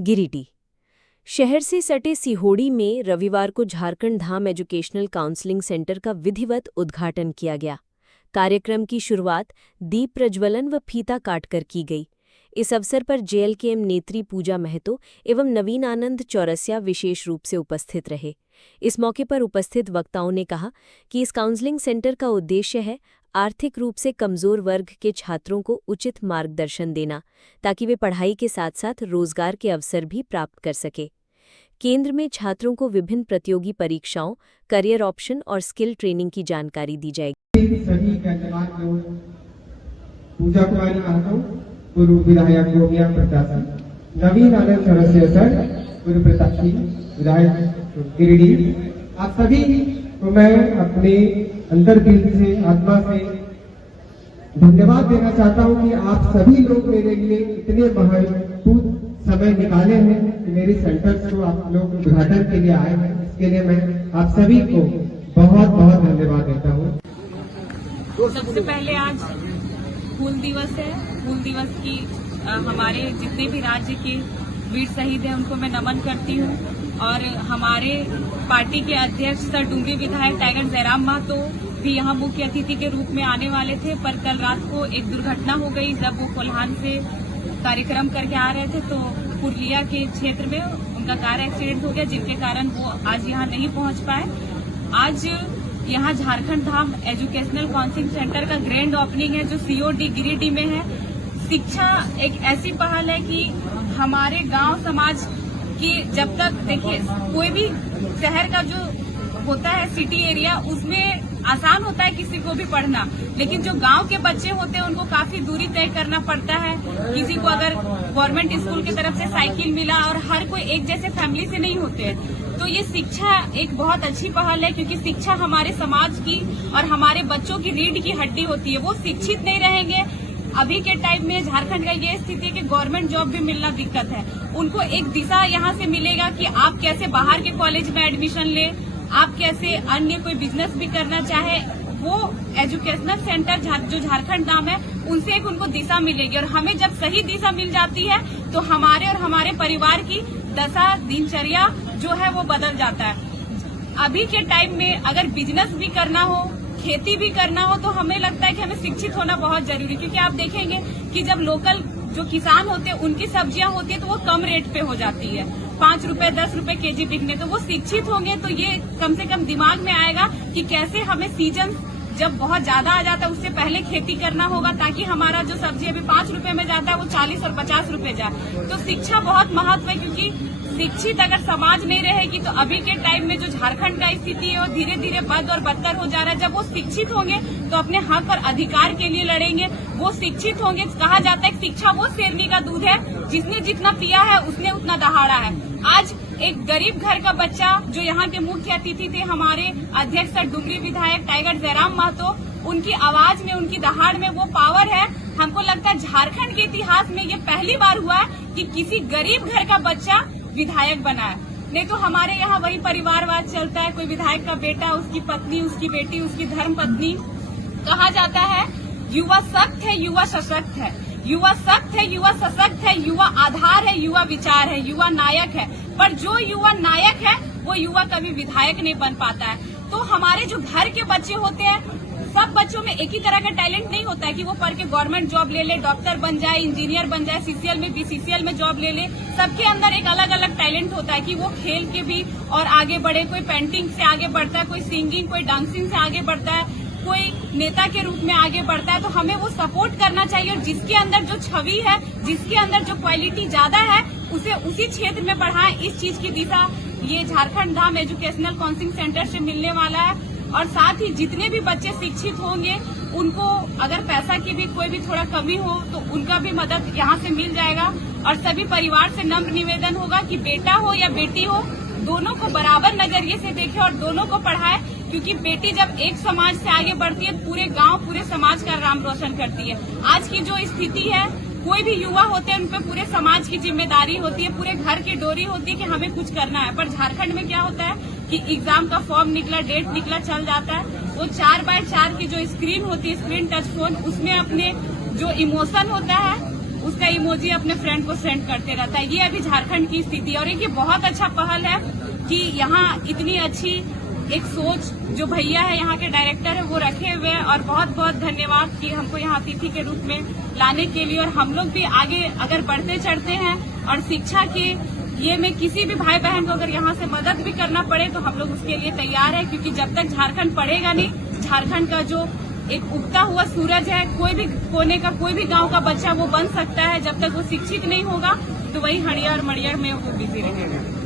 गिरिडीह। शहर से सटे सिहोड़ी में रविवार को झारखंड धाम एजुकेशनल काउंसलिंग सेंटर का विधिवत उद्घाटन किया गया। कार्यक्रम की शुरुआत दीप प्रज्वलन व फीता काटकर की गई। इस अवसर पर जेएलकेएम नेत्री पूजा महतो एवं नवीन आनंद चौरसिया विशेष रूप से उपस्थित रहे। इस मौके पर उपस्थित वक्ताओं ने कहा कि इस काउंसलिंग सेंटर का उद्देश्य है आर्थिक रूप से कमजोर वर्ग के छात्रों को उचित मार्गदर्शन देना, ताकि वे पढ़ाई के साथ साथ रोजगार के अवसर भी प्राप्त कर सके। केंद्र में छात्रों को विभिन्न प्रतियोगी परीक्षाओं, करियर ऑप्शन और स्किल ट्रेनिंग की जानकारी दी जाएगी। सभी गणमान्य लोग, पूजा कुमारी महतो, पूर्व विधायक गोमिया प्रत्याशी, नवीन आनंद चौरसिया सर, पूर्व प्रत्याशी विधायक गिरिडीह, आप सभी को मैं अपने अंतर दिल से, आत्मा से धन्यवाद देना चाहता हूं कि आप सभी लोग मेरे लिए इतने महत्वपूर्ण समय निकाले हैं कि मेरे सेंटर्स को आप लोग उद्घाटन के लिए आए हैं। इसके लिए मैं आप सभी को बहुत बहुत धन्यवाद देता हूँ। सबसे पहले आज हूल दिवस है। हूल दिवस की हमारे जितने भी राज्य के वीर शहीद हैं उनको मैं नमन करती हूँ। और हमारे पार्टी के अध्यक्ष सर डुंगरी विधायक टाइगर जयराम महतो भी यहाँ मुख्य अतिथि के रूप में आने वाले थे, पर कल रात को एक दुर्घटना हो गई। जब वो कोल्हान से कार्यक्रम करके आ रहे थे तो पुरलिया के क्षेत्र में उनका कार एक्सीडेंट हो गया, जिनके कारण वो आज यहाँ नहीं पहुँच पाए। आज यहाँ झारखंड धाम एजुकेशनल काउंसलिंग सेंटर का ग्रैंड ओपनिंग है, जो सीओडी गिरिडीह में है। शिक्षा एक ऐसी पहल है कि हमारे गांव समाज की, जब तक देखिए कोई भी शहर का जो होता है सिटी एरिया, उसमें आसान होता है किसी को भी पढ़ना, लेकिन जो गांव के बच्चे होते हैं उनको काफी दूरी तय करना पड़ता है। किसी को अगर गवर्नमेंट स्कूल की तरफ से साइकिल मिला, और हर कोई एक जैसे फैमिली से नहीं होते हैं, तो ये शिक्षा एक बहुत अच्छी पहल है, क्योंकि शिक्षा हमारे समाज की और हमारे बच्चों की रीढ़ की हड्डी होती है। वो शिक्षित नहीं रहेंगे, अभी के टाइम में झारखंड का ये स्थिति है कि गवर्नमेंट जॉब भी मिलना दिक्कत है। उनको एक दिशा यहाँ से मिलेगा कि आप कैसे बाहर के कॉलेज में एडमिशन ले, आप कैसे अन्य कोई बिजनेस भी करना चाहे, वो एजुकेशनल सेंटर जो झारखंड नाम है, उनसे एक उनको दिशा मिलेगी। और हमें जब सही दिशा मिल जाती है तो हमारे और हमारे परिवार की दशा, दिनचर्या जो है वो बदल जाता है। अभी के टाइम में अगर बिजनेस भी करना हो, खेती भी करना हो, तो हमें लगता है कि हमें शिक्षित होना बहुत जरूरी है। क्योंकि आप देखेंगे कि जब लोकल जो किसान होते हैं उनकी सब्जियां होती है तो वो कम रेट पे हो जाती है, 5 रुपए 10 रुपए केजी बिकने। तो वो शिक्षित होंगे तो ये कम से कम दिमाग में आएगा कि कैसे हमें सीजन जब बहुत ज्यादा आ जाता है उससे पहले खेती करना होगा, ताकि हमारा जो सब्जी अभी 5 रुपए में जाता है वो 40 और 50 रुपए जाए। तो शिक्षा बहुत महत्व है, क्योंकि शिक्षित अगर समाज नहीं रहेगी तो अभी के टाइम में जो झारखंड का स्थिति है वो धीरे धीरे बद और बदतर हो जा रहा है। जब वो शिक्षित होंगे तो अपने हक और अधिकार के लिए लड़ेंगे। वो शिक्षित होंगे, कहा जाता है कि शिक्षा वो शेरनी का दूध है, जिसने जितना पिया है उसने उतना दहाड़ा है। आज एक गरीब घर का बच्चा जो यहाँ के मुख्य अतिथि थे हमारे अध्यक्ष सर डुंगरी विधायक टाइगर जयराम महतो, उनकी आवाज में, उनकी दहाड़ में वो पावर है। हमको लगता है झारखंड के इतिहास में ये पहली बार हुआ है कि किसी गरीब घर का बच्चा विधायक बना है। नहीं तो हमारे यहाँ वही परिवारवाद चलता है, कोई विधायक का बेटा, उसकी पत्नी, उसकी बेटी, उसकी धर्म पत्नी। कहा जाता है युवा सख्त है, युवा सशक्त है, युवा सख्त है, युवा सशक्त है, युवा आधार है, युवा विचार है, युवा नायक है। पर जो युवा नायक है वो युवा कभी विधायक नहीं बन पाता है। तो हमारे जो घर के बच्चे होते हैं, सब बच्चों में एक ही तरह का टैलेंट नहीं होता है कि वो पढ़ के गवर्नमेंट जॉब ले ले, डॉक्टर बन जाए, इंजीनियर बन जाए, सीसीएल में बीसीसीएल में जॉब ले ले। सबके अंदर एक अलग अलग टैलेंट होता है कि वो खेल के भी और आगे बढ़े। कोई पेंटिंग से आगे बढ़ता है, कोई सिंगिंग, कोई डांसिंग से आगे बढ़ता है, कोई नेता के रूप में आगे बढ़ता है। तो हमें वो सपोर्ट करना चाहिए, और जिसके अंदर जो छवि है, जिसके अंदर जो क्वालिटी ज्यादा है, उसे उसी क्षेत्र में बढ़ाएं। इस चीज की दिशा ये झारखंड धाम एजुकेशनल काउंसलिंग सेंटर से मिलने वाला है। और साथ ही जितने भी बच्चे शिक्षित होंगे उनको अगर पैसा की भी कोई भी थोड़ा कमी हो तो उनका भी मदद यहाँ से मिल जाएगा। और सभी परिवार से नम्र निवेदन होगा कि बेटा हो या बेटी हो, दोनों को बराबर नजरिए से देखे और दोनों को पढ़ाए। क्योंकि बेटी जब एक समाज से आगे बढ़ती है, पूरे गांव, पूरे समाज का नाम रोशन करती है। आज की जो स्थिति है, कोई भी युवा होते हैं उन पे पूरे समाज की जिम्मेदारी होती है, पूरे घर की डोरी होती है कि हमें कुछ करना है। पर झारखंड में क्या होता है कि एग्जाम का फॉर्म निकला, डेट निकला, चल जाता है। वो 4x4 की जो स्क्रीन होती है, स्क्रीन टच फोन, उसमें अपने जो इमोशन होता है उसका इमोजी अपने फ्रेंड को सेंड करते रहता है। ये अभी झारखंड की स्थिति है और एक ये बहुत अच्छा पहल है कि यहाँ इतनी अच्छी एक सोच जो भैया है यहाँ के डायरेक्टर है वो रखे हुए हैं, और बहुत बहुत धन्यवाद कि हमको यहाँ अतिथि के रूप में लाने के लिए। और हम लोग भी आगे अगर बढ़ते चढ़ते हैं और शिक्षा के ये में किसी भी भाई बहन को अगर यहाँ से मदद भी करना पड़े तो हम लोग उसके लिए तैयार है, क्योंकि जब तक झारखंड पढ़ेगा नहीं, झारखंड का जो एक उगता हुआ सूरज है, कोई भी कोने का कोई भी गांव का बच्चा वो बन सकता है। जब तक वो शिक्षित नहीं होगा तो वही हड़िया और मड़िया में वो बिजी रहेगा।